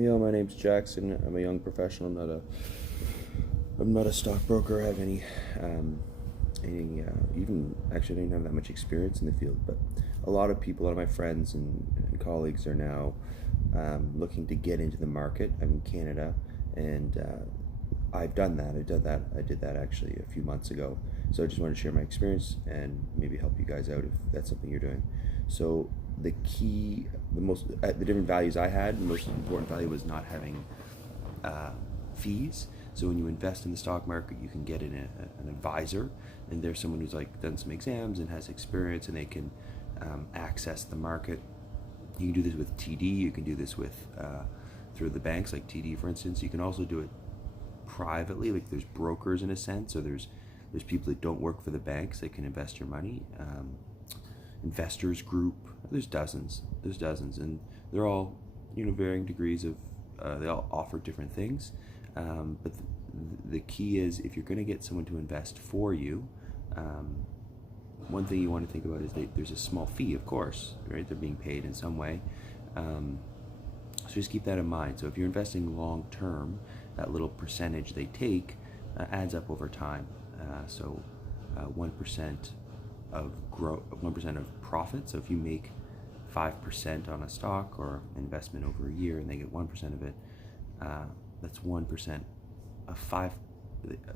My name's Jackson. I'm a young professional. I'm not a stockbroker. I have even actually I don't have that much experience in the field. But a lot of people, a lot of my friends and colleagues are now looking to get into the market. I'm in Canada, and I've done that. I did that actually a few months ago. So I just wanted to share my experience and maybe help you guys out if that's something you're doing. So the key, the different values I had, the most important value was not having fees. So when you invest in the stock market, you can get an advisor, and there's someone who's like done some exams and has experience, and they can access the market. You can do this with TD. You can do this with through the banks, like TD, for instance. You can also do it privately, like there's brokers in a sense, or there's people that don't work for the banks that can invest your money. Investors group, there's dozens, and they're all varying degrees of they all offer different things, but the key is, if you're going to get someone to invest for you, one thing you want to think about is there's a small fee, of course, right? They're being paid in some way, so just keep that in mind. So if you're investing long term, that little percentage they take adds up over time. So 1% of 1% of profit. So if you make 5% on a stock or investment over a year, and they get 1% of it, that's 1% of 5.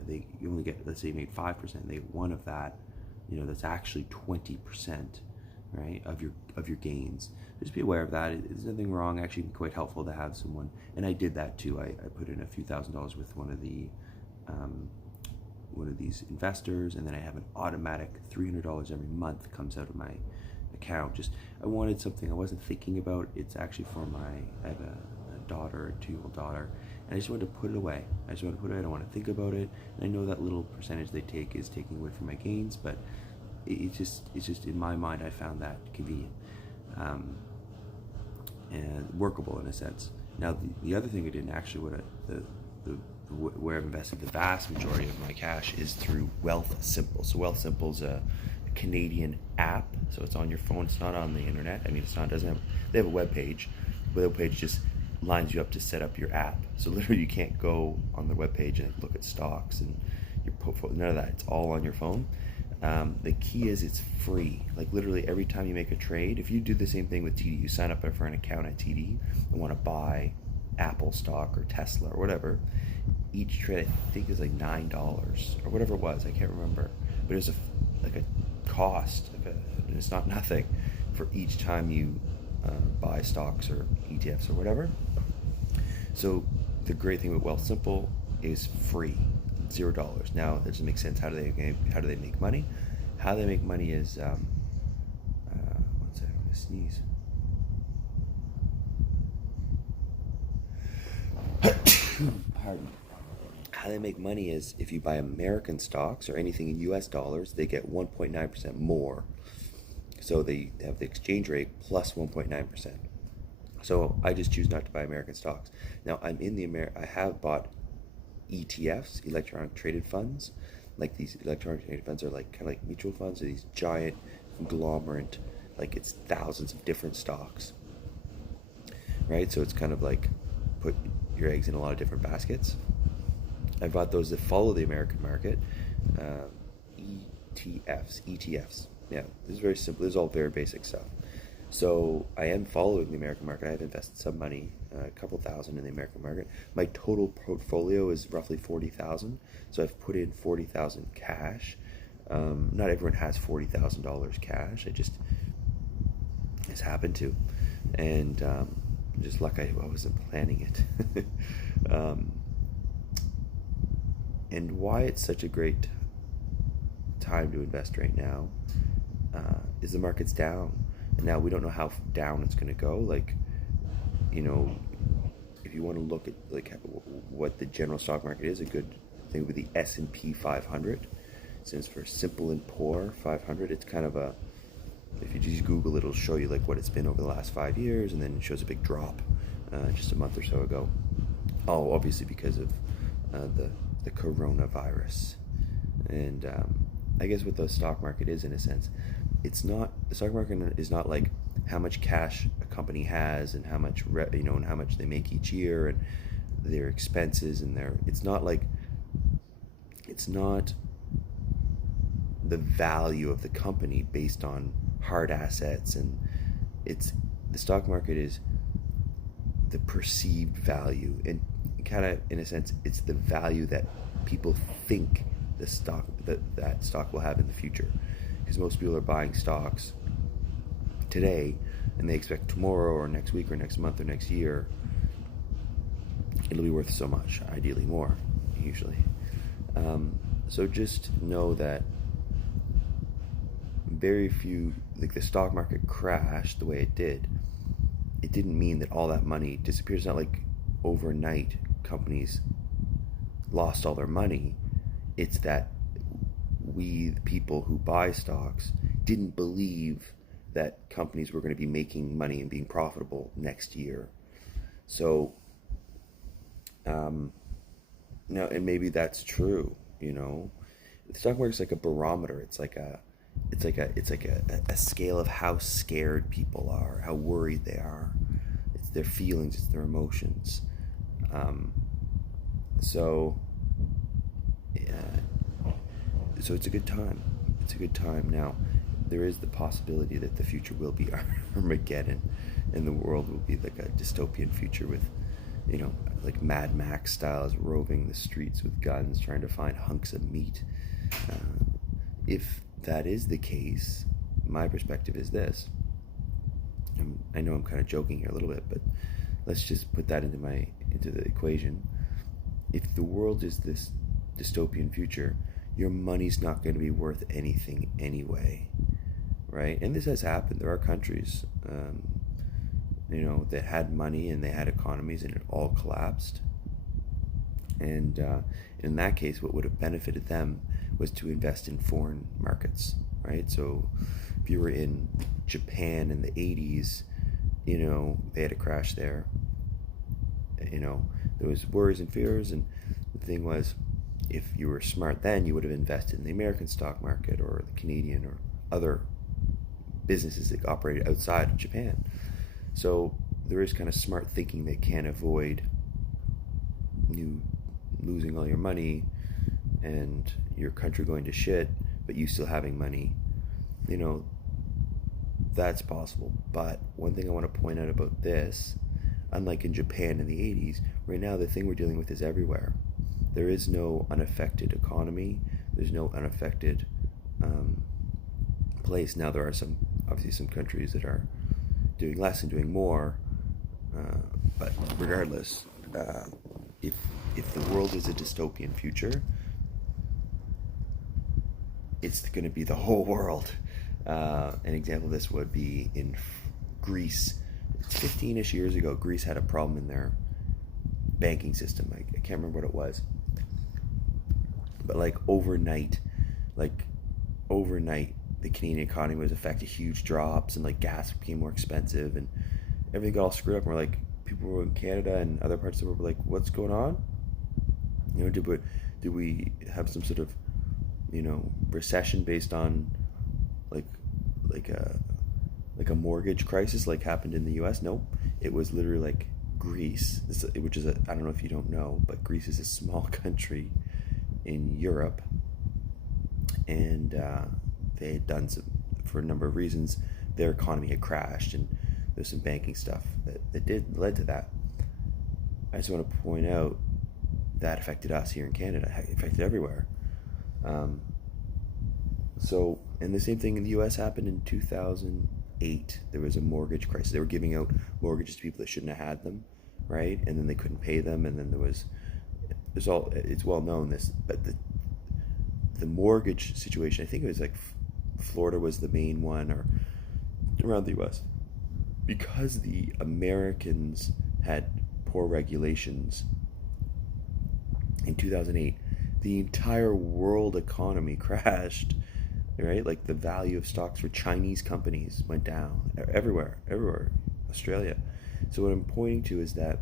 You only get, let's say you made 5%, they get 1 of that. That's actually 20%, right, of your gains. Just be aware of that. There's nothing wrong. Actually, it'd be quite helpful to have someone, and I did that too. I put in a few $1,000s with one of these investors, and then I have an automatic $300 every month comes out of my account. I wanted something I wasn't thinking about. It's actually for I have a daughter, a 2-year-old daughter, and I just wanted to put it away. I don't want to think about it. And I know that little percentage they take is taking away from my gains, but it's just in my mind, I found that convenient and workable in a sense. Now the other thing I didn't actually, where I've invested the vast majority of my cash is through Wealthsimple. So Wealthsimple is a Canadian app, so it's on your phone. It's not on the internet. I mean, they have a web page, but the web page just lines you up to set up your app. So literally, you can't go on the web page and look at stocks and your portfolio. None of that. It's all on your phone. The key is it's free. Like literally every time you make a trade, if you do the same thing with TD, you sign up for an account at TD and want to buy Apple stock or Tesla or whatever, each trade I think is like $9 or whatever it was. I can't remember, but it was a cost. It's not nothing for each time you buy stocks or ETFs or whatever. So the great thing with Wealthsimple is free, $0. Now that doesn't make sense. How do they make money? How they make money is one second, I'm gonna sneeze. Pardon. How they make money is if you buy American stocks or anything in US dollars, they get 1.9% more. So they have the exchange rate plus 1.9%. So I just choose not to buy American stocks. Now I'm in I have bought ETFs, electronic traded funds. Like these electronic traded funds are kind of like mutual funds, or these giant conglomerate, like it's thousands of different stocks, right? So it's kind of like put your eggs in a lot of different baskets. I bought those that follow the American market, ETFs. Yeah, this is very simple. This is all very basic stuff. So I am following the American market. I have invested some money, a couple thousand in the American market. My total portfolio is roughly 40,000. So I've put in 40,000 cash. Not everyone has $40,000 cash. I just happened to, and just luck I wasn't planning it. And why it's such a great time to invest right now is the market's down. And now we don't know how down it's going to go. Like, if you want to look at what the general stock market is, a good thing with the S&P 500. It stands for Simple and Poor 500. It's kind of if you just Google it, it'll show you what it's been over the last 5 years, and then it shows a big drop just a month or so ago. Oh, obviously because of the coronavirus. And I guess what the stock market is, in a sense, the stock market is not like how much cash a company has and how much and how much they make each year and their expenses and their it's not the value of the company based on hard assets, and it's the stock market is the perceived value, and kind of in a sense it's the value that people think that stock will have in the future, because most people are buying stocks today and they expect tomorrow or next week or next month or next year it'll be worth so much, ideally more, usually. So just know that very few, like the stock market crashed the way it did, it didn't mean that all that money disappeared. It's not like overnight companies lost all their money. It's that we, the people who buy stocks, didn't believe that companies were going to be making money and being profitable next year. So now, and maybe that's true, the stock market's like a barometer. It's like a scale of how scared people are, how worried they are. It's their feelings, it's their emotions. So it's a good time. It's a good time. Now, there is the possibility that the future will be Armageddon, and the world will be like a dystopian future with, like Mad Max styles, roving the streets with guns, trying to find hunks of meat. If that is the case, my perspective is this. I know I'm kind of joking here a little bit, but let's just put that into the equation. If the world is this dystopian future, your money's not going to be worth anything anyway, right? And this has happened. There are countries, that had money and they had economies and it all collapsed. And in that case, what would have benefited them was to invest in foreign markets, right? So if you were in Japan in the 80s, they had a crash there. There was worries and fears, and the thing was, if you were smart then, you would have invested in the American stock market or the Canadian or other businesses that operated outside of Japan. So there is kind of smart thinking that can avoid you losing all your money and your country going to shit, but you still having money. That's possible. But one thing I want to point out about this, unlike in Japan in the 80s, right now the thing we're dealing with is everywhere. There is no unaffected economy. There's no unaffected place. Now there are obviously some countries that are doing less and doing more, but regardless, if the world is a dystopian future, it's going to be the whole world. An example of this would be in Greece. 15-ish years ago, Greece had a problem in their banking system. I can't remember what it was, but overnight, the Canadian economy was affected. Huge drops, and gas became more expensive, and everything got all screwed up. And we're people in Canada and other parts of the world were what's going on? Did we have some sort of recession based on a mortgage crisis like happened in the US? Nope. It was literally Greece, which is I don't know if you don't know, but Greece is a small country in Europe, and they had done for a number of reasons, their economy had crashed, and there's some banking stuff that led to that. I just want to point out that affected us here in Canada. It affected everywhere. And the same thing in the US happened in 2008. There was a mortgage crisis. They were giving out mortgages to people that shouldn't have had them, right? And then they couldn't pay them, and then it's well known this, but the mortgage situation, I think it was Florida was the main one, or around the US, because the Americans had poor regulations. In 2008, the entire world economy crashed, right? The value of stocks for Chinese companies went down everywhere, Australia. So what I'm pointing to is that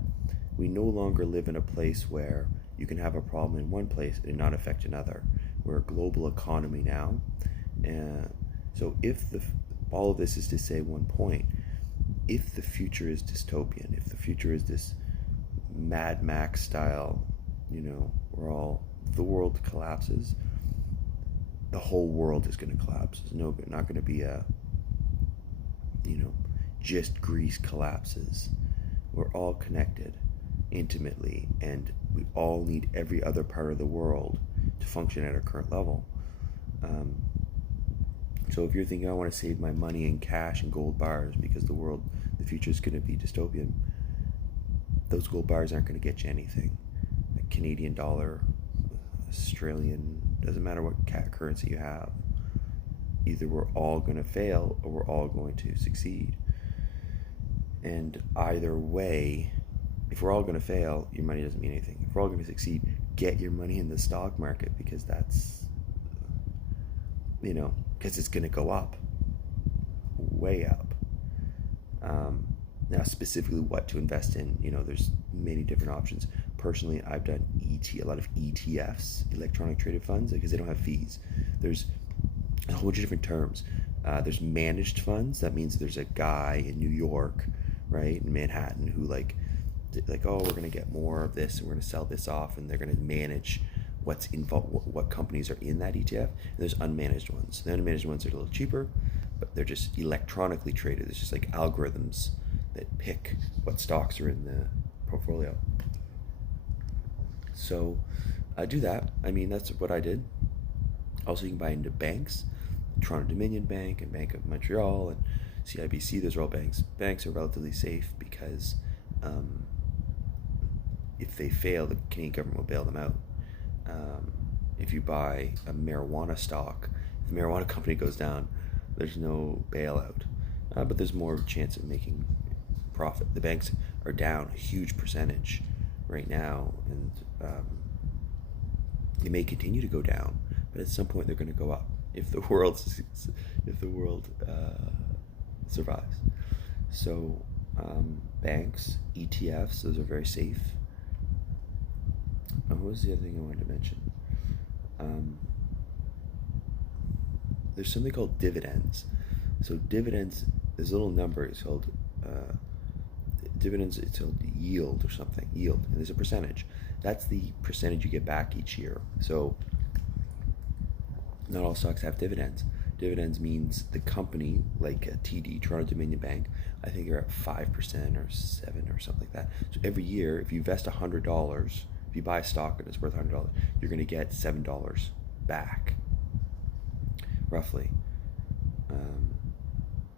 we no longer live in a place where you can have a problem in one place and not affect another. We're a global economy now. So if all of this is to say one point, if the future is dystopian, if the future is this Mad Max style, where the world collapses, the whole world is going to collapse. There's not going to be a, just Greece collapses. We're all connected intimately, and we all need every other part of the world to function at our current level. So if you're thinking, I want to save my money in cash and gold bars because the future is going to be dystopian, those gold bars aren't going to get you anything. A Canadian dollar, Australian, doesn't matter what currency you have. Either we're all going to fail or we're all going to succeed. And either way, if we're all going to fail, your money doesn't mean anything. If we're all going to succeed, get your money in the stock market, because that's, because it's going to go up, way up. Now, specifically what to invest in, there's many different options. Personally, I've done a lot of ETFs, electronic traded funds, because they don't have fees. There's a whole bunch of different terms. There's managed funds. That means there's a guy in New York, right, in Manhattan, who oh, we're going to get more of this and we're going to sell this off, and they're going to manage what's involved, what companies are in that ETF. And there's unmanaged ones. The unmanaged ones are a little cheaper, but they're just electronically traded. It's just like algorithms that pick what stocks are in the portfolio. So do that. That's what I did. Also, you can buy into banks, Toronto Dominion Bank and Bank of Montreal and CIBC. Those are all banks. Banks are relatively safe because if they fail, the Canadian government will bail them out. If you buy a marijuana stock, if the marijuana company goes down, there's no bailout, but there's more chance of making profit. The banks are down a huge percentage right now, and they may continue to go down, but at some point they're going to go up if the world survives. So banks, ETFs, those are very safe. What was the other thing I wanted to mention? There's something called dividends. So dividends, there's a little number. It's called dividends. It's called yield or something. Yield, and there's a percentage. That's the percentage you get back each year. So not all stocks have dividends. Dividends means the company, like a TD, Toronto Dominion Bank, I think they're at 5% or 7% or something like that. So every year, if you invest $100, if you buy a stock and it's worth $100, you're going to get $7 back, roughly.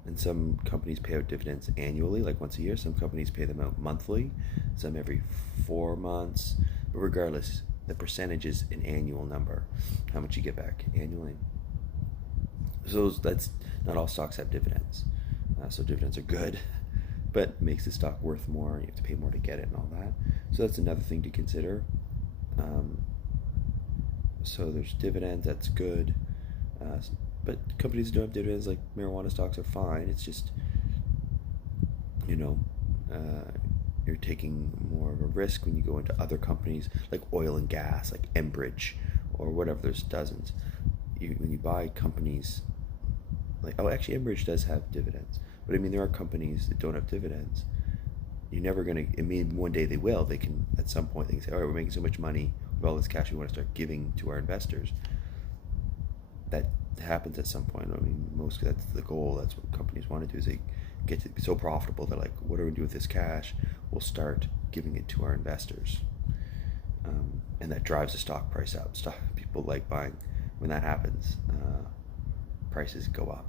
And some companies pay out dividends annually, like once a year. Some companies pay them out monthly, some every 4 months. But regardless, the percentage is an annual number, how much you get back annually. So that's not all stocks have dividends. So dividends are good, but makes the stock worth more. You have to pay more to get it and all that. So that's another thing to consider. So there's dividends, that's good. But companies that don't have dividends, like marijuana stocks, are fine. It's just, you're taking more of a risk when you go into other companies like oil and gas, like Enbridge or whatever. There's dozens. When you buy companies actually Enbridge does have dividends, but there are companies that don't have dividends. You're never going to, one day they will. They can, at some point, they can say, all right, we're making so much money with all this cash, we want to start giving to our investors. That happens at some point. Mostly that's the goal. That's what companies want to do, is they get to be so profitable, they're like, what do we do with this cash? We'll start giving it to our investors. And that drives the stock price up. People like buying. When that happens, prices go up.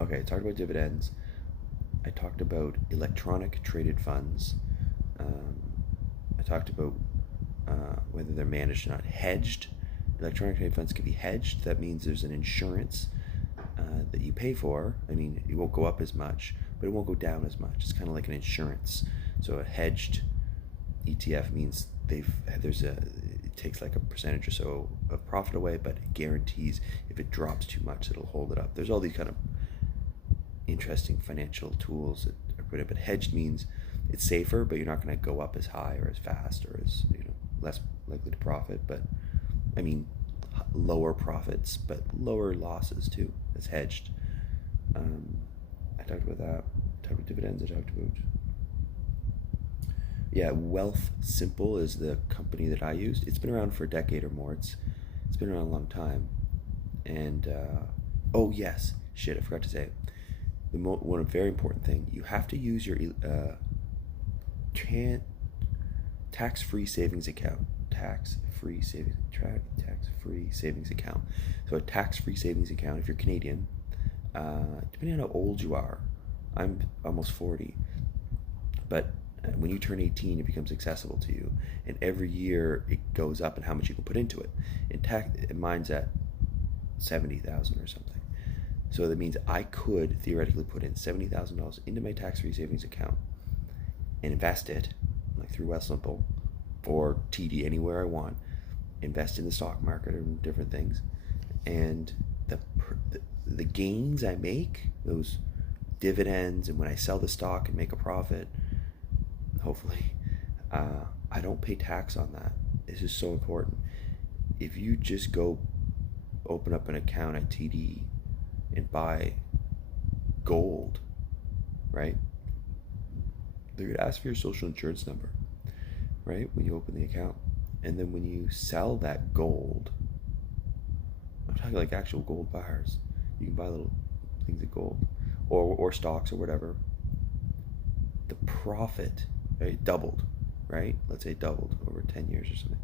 Okay, I talked about dividends. I talked about electronic traded funds. I talked about whether they're managed or not. Hedged. Electronic traded funds can be hedged. That means there's an insurance that you pay for. It won't go up as much, but it won't go down as much. It's kind of like an insurance. So a hedged ETF means it takes like a percentage or so of profit away, but it guarantees if it drops too much, it'll hold it up. There's all these kind of interesting financial tools that are put in, but hedged means it's safer, but you're not going to go up as high or as fast or as less likely to profit. But lower profits, but lower losses too. It's hedged. talked about that. Talked about dividends. I talked about. Yeah, Wealthsimple is the company that I used. It's been around for a decade or more. It's been around a long time. And oh yes, shit, I forgot to say. One very important thing, you have to use your tax-free savings account. Tax-free savings account. So a tax-free savings account, if you're Canadian, depending on how old you are, I'm almost 40, but when you turn 18, it becomes accessible to you, and every year it goes up in how much you can put into it. Mine's at 70,000 or something. So that means I could theoretically put in $70,000 into my tax-free savings account and invest it, like through Wealthsimple or TD, anywhere I want. Invest in the stock market or different things, and the gains I make, those dividends, and when I sell the stock and make a profit, hopefully, I don't pay tax on that. This is so important. If you just go open up an account at TD and buy gold, right? They're gonna ask for your social insurance number, right? When you open the account. And then when you sell that gold, I'm talking like actual gold bars. You can buy little things of gold or stocks or whatever. The profit, right, doubled, right? Let's say doubled over 10 years or something.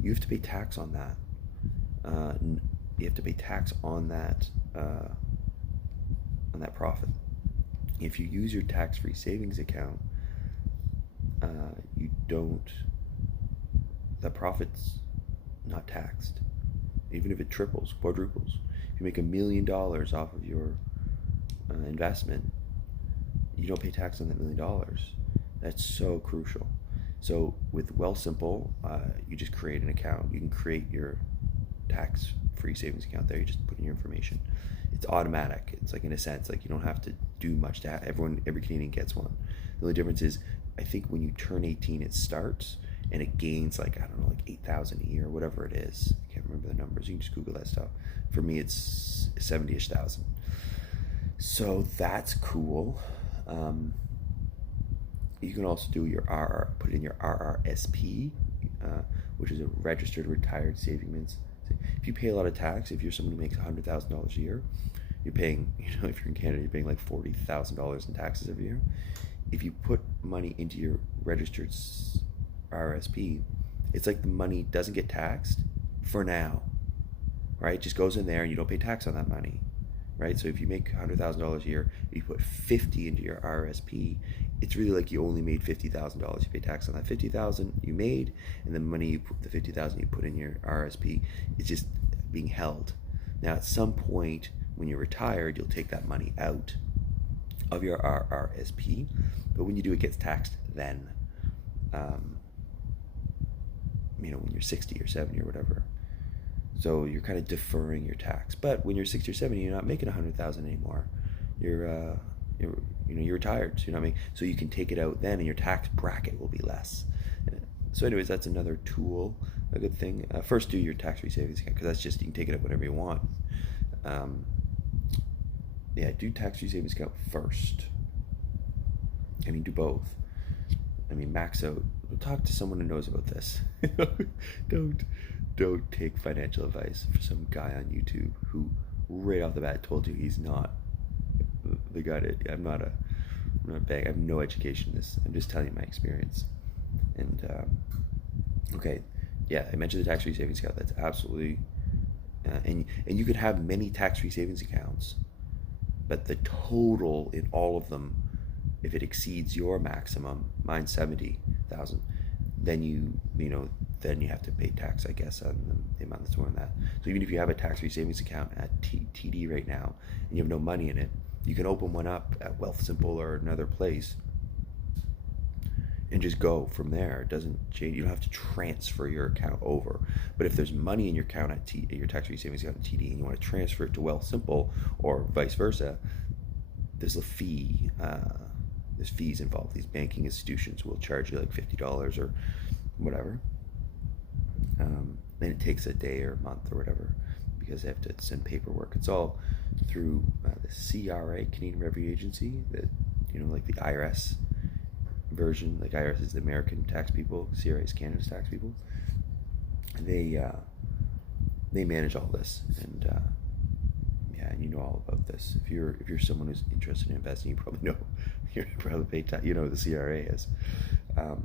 You have to pay tax on that. You have to pay tax on that profit. If you use your tax-free savings account, you don't. The profit's not taxed, even if it triples, quadruples. If you make $1 million off of your investment, you don't pay tax on that $1 million. That's so crucial. So with Wealthsimple, you just create an account. You can create your tax-free savings account there. You just put in your information. It's automatic. It's like, in a sense, like you don't have to do much to have. Every Canadian gets one. The only difference is, I think when you turn 18, it starts, and it gains like, I don't know, like 8,000 a year, whatever it is. I can't remember the numbers. You can just Google that stuff. For me, it's 70-ish thousand. So that's cool. You can also do your put in your RRSP, which is a registered retired savings. If you pay a lot of tax, if you're someone who makes $100,000 a year, you're paying, if you're in Canada, you're paying like $40,000 in taxes every year. If you put money into your registered RRSP, it's like the money doesn't get taxed for now, right? It just goes in there and you don't pay tax on that money, right? So if you make $100,000 a year, you put 50 into your RRSP, it's really like you only made $50,000. You pay tax on that $50,000 you made, and the money the $50,000 you put in your RRSP is just being held. Now, at some point when you're retired, you'll take that money out of your RRSP, but when you do, it gets taxed then. When you're 60 or 70 or whatever. So you're kind of deferring your tax. But when you're 60 or 70, you're not making $100,000 anymore. You're retired. So you're not making. So you can take it out then, and your tax bracket will be less. So, anyways, that's another tool, a good thing. First, do your tax-free savings account, because that's just, you can take it out whenever you want. Do tax-free savings account first. Do both. Max out. Talk to someone who knows about this. Don't take financial advice from some guy on YouTube who right off the bat told you he's not the guy to. I'm not bang. I have no education in this. I'm just telling you my experience. And I mentioned the tax-free savings account. That's absolutely, and you could have many tax-free savings accounts, but the total in all of them, if it exceeds your maximum, mine's 70,000, then you have to pay tax, I guess, on the amount that's more than that. So even if you have a tax-free savings account at TD right now and you have no money in it, you can open one up at Wealthsimple or another place and just go from there. It doesn't change. You don't have to transfer your account over. But if there's money in your account at your tax-free savings account at TD, and you want to transfer it to Wealthsimple or vice versa, there's a fee. There's fees involved. These banking institutions will charge you like $50 or whatever. Then it takes a day or a month or whatever, because they have to send paperwork. It's all through the CRA, Canadian Revenue Agency, that, like the IRS version. Like IRS is the American tax people, CRA is Canada's tax people. They manage all this, and and you know all about this. If you're someone who's interested in investing, you probably know you probably pay the CRA is,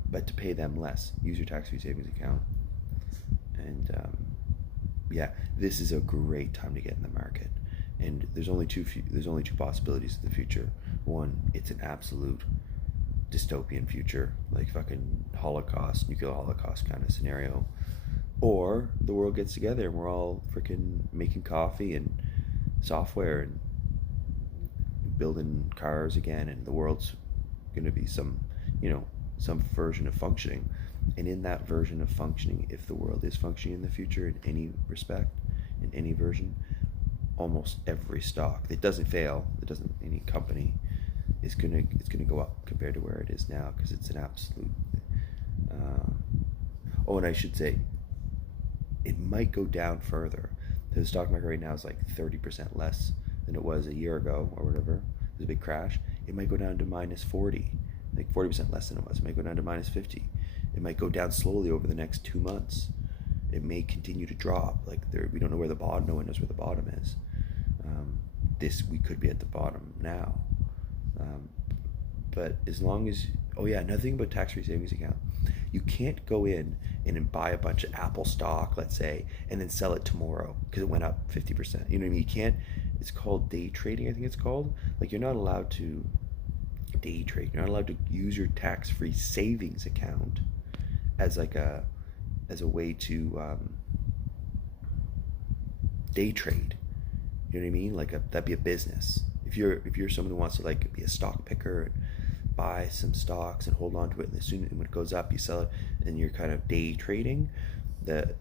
but to pay them less, use your tax-free savings account, and this is a great time to get in the market. And there's only two possibilities in the future. One, it's an absolute dystopian future, like fucking Holocaust, nuclear Holocaust kind of scenario, or the world gets together and we're all freaking making coffee and software and building cars again, and the world's going to be some version of functioning. And in that version of functioning, if the world is functioning in the future in any respect, in any version, almost every stock, it doesn't fail, any company is gonna go up compared to where it is now, because it's an absolute and I should say, it might go down further. The stock market right now is like 30% less than it was a year ago or whatever. There's a big crash. It might go down to minus 40, like 40% less than it was. It might go down to minus 50. It might go down slowly over the next 2 months. It may continue to drop. Like we don't know where the bottom. No one knows where the bottom is. We could be at the bottom now. But as long as, another thing about tax-free savings account, you can't go in and buy a bunch of Apple stock, let's say, and then sell it tomorrow because it went up 50%. You know what I mean? You can't. It's called day trading, I think it's called. Like, you're not allowed to day trade. You're not allowed to use your tax-free savings account as a way to day trade. You know what I mean? That'd be a business. If you're someone who wants to be a stock picker and buy some stocks and hold on to it, and as soon as it goes up, you sell it, and you're kind of day trading, the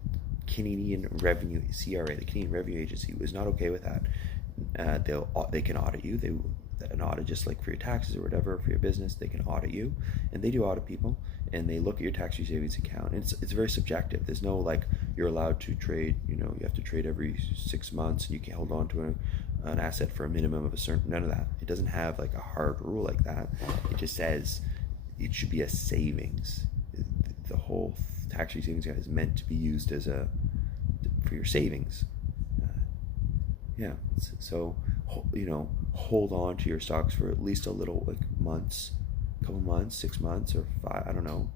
Canadian Revenue CRA, the Canadian Revenue Agency, is not okay with that. They can audit you. An audit, just like for your taxes or whatever, for your business, they can audit you, and they do audit people, and they look at your tax-free savings account. And it's very subjective. There's no you're allowed to trade. You have to trade every 6 months, and you can't hold on to an asset for a minimum of a certain. None of that. It doesn't have a hard rule like that. It just says it should be a savings. The whole tax-free savings account is meant to be used for your savings. So hold on to your stocks for at least a little, couple months, 6 months, or 5. I don't know.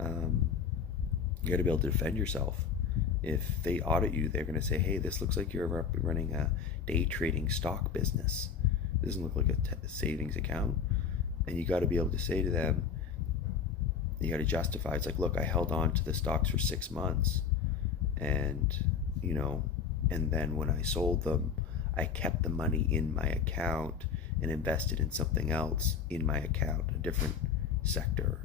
You got to be able to defend yourself. If they audit you, they're going to say, "Hey, this looks like you're running a day trading stock business. It doesn't look like a savings account." And you got to be able to say to them, you got to justify. It's like, "Look, I held on to the stocks for 6 months, and and then when I sold them, I kept the money in my account and invested in something else in my account, a different sector,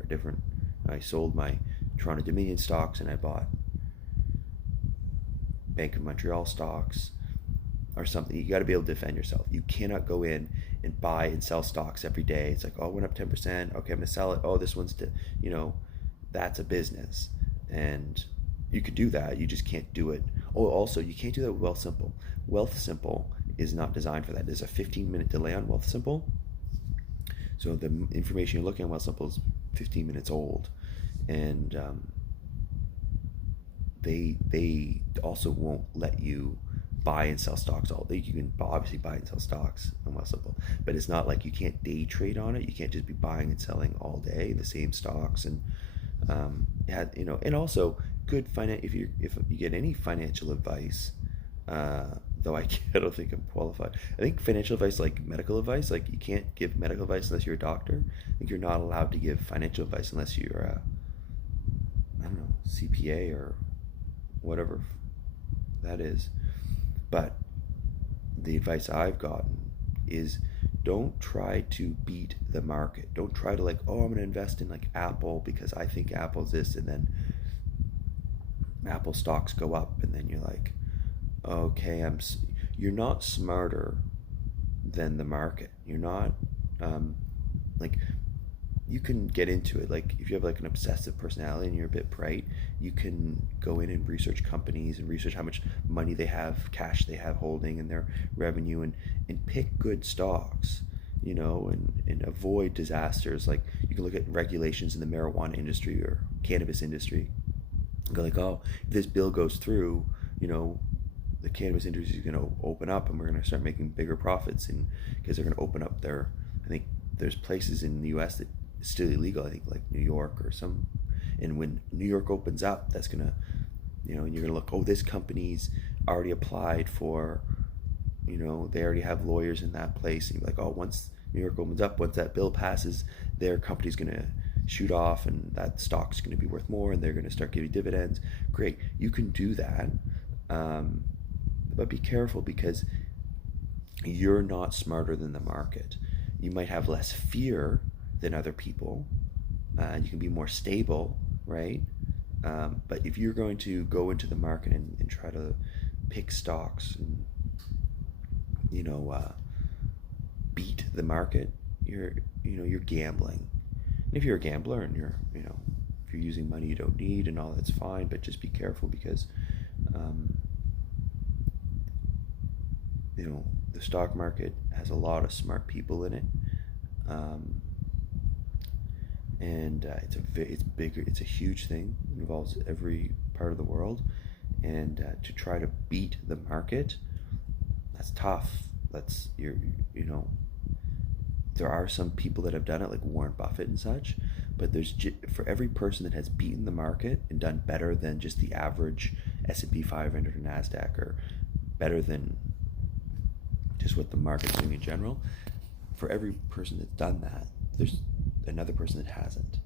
I sold my Toronto Dominion stocks and I bought Bank of Montreal stocks or something." You got to be able to defend yourself. You cannot go in and buy and sell stocks every day. It's like, "Oh, it went up 10%. Okay, I'm going to sell it. Oh, this one's that's a business." And you could do that. You just can't do it. Oh, also, you can't do that with Wealthsimple. Wealthsimple is not designed for that. There's a 15-minute delay on Wealthsimple. So the information you're looking at Wealthsimple is 15 minutes old. And they also won't let you buy and sell stocks all day. You can obviously buy and sell stocks on Wealthsimple, but it's not like you can't day trade on it. You can't just be buying and selling all day the same stocks. And and also good if you get any financial advice, though I don't think I'm qualified. I think financial advice, like medical advice, you can't give medical advice unless you're a doctor. I think you're not allowed to give financial advice unless you're CPA or whatever that is. But the advice I've gotten is, don't try to beat the market. Don't try to I'm going to invest in Apple because I think Apple's this, and then Apple stocks go up, and then you're like, okay, you're not smarter than the market. You're not you can get into it. Like if you have like an obsessive personality and you're a bit bright, you can go in and research companies and research how much money they have, cash they have holding, and their revenue, and pick good stocks, and avoid disasters. Like you can look at regulations in the marijuana industry or cannabis industry and go like, oh, if this bill goes through, the cannabis industry is going to open up and we're going to start making bigger profits, and because they're going to open up their, I think there's places in the US that it's still illegal, I think like New York or some, and when New York opens up, that's going to, and you're going to look, oh, this company's already applied for, they already have lawyers in that place, and you're like, oh, once New York opens up, once that bill passes, their company's going to shoot off and that stock's going to be worth more and they're going to start giving dividends. Great, you can do that. But be careful, because you're not smarter than the market. You might have less fear than other people. You can be more stable, right? But if you're going to go into the market and try to pick stocks and beat the market, you're gambling. And if you're a gambler and if you're using money you don't need and all, that's fine. But just be careful, because the stock market has a lot of smart people in it, and it's bigger. It's a huge thing. It involves every part of the world, and to try to beat the market, that's tough. There are some people that have done it, like Warren Buffett and such, but for every person that has beaten the market and done better than just the average S&P 500 or NASDAQ, or better than just what the market's doing in general, for every person that's done that, there's another person that hasn't.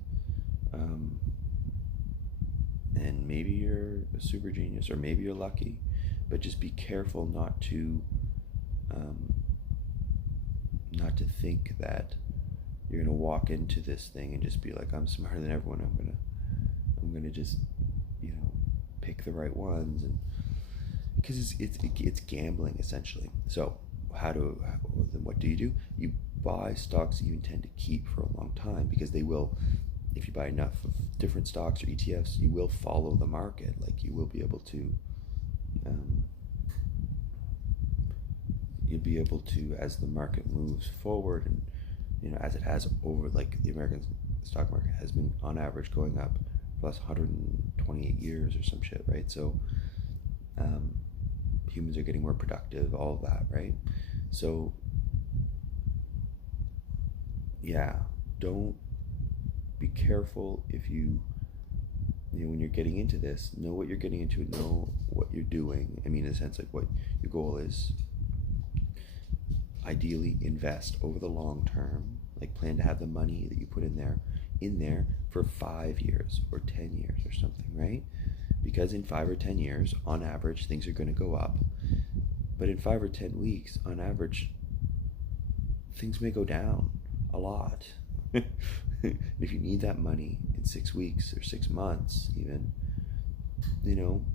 And maybe you're a super genius, or maybe you're lucky, but just be careful not to think that you're gonna walk into this thing and just be like, I'm smarter than everyone. I'm gonna just pick the right ones, and because it's gambling essentially. So what do? You buy stocks that you intend to keep for a long time, because they will, if you buy enough of different stocks or ETFs, you will follow the market. Like you will be able to, you'll be able to, as the market moves forward, and as it has over, like the American stock market has been on average going up for the last 128 years or some shit, right? So humans are getting more productive, all of that, right? So yeah, don't, be careful if when you're getting into this, know what you're getting into, know what you're doing. I mean, in a sense, like what your goal is. Ideally invest over the long term, like plan to have the money that you put in there for 5 years or 10 years or something, right? Because in 5 or 10 years, on average, things are going to go up. But in 5 or 10 weeks, on average, things may go down a lot. If you need that money in 6 weeks or 6 months, even,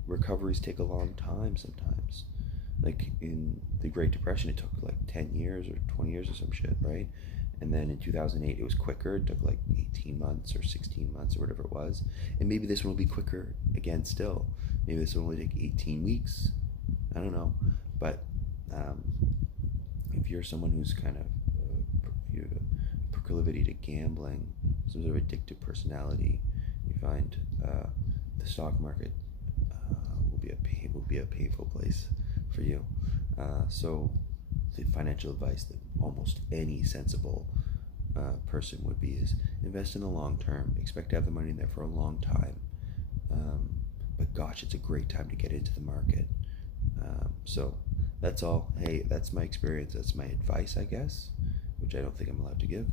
recoveries take a long time sometimes. Like in the Great Depression, it took like 10 years or 20 years or some shit, right? And then in 2008, it was quicker. It took like 18 months or 16 months or whatever it was. And maybe this one will be quicker again still. Maybe this will only take 18 weeks. I don't know. But if you're someone who's kind of you have a proclivity to gambling, some sort of addictive personality, you find the stock market will be a painful place for you. So the financial advice that almost any sensible person would be is invest in the long term, expect to have the money in there for a long time, but gosh, it's a great time to get into the market. So that's all. Hey, that's my experience, that's my advice, I guess, which I don't think I'm allowed to give,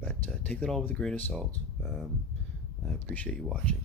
but take that all with a grain of salt. I appreciate you watching.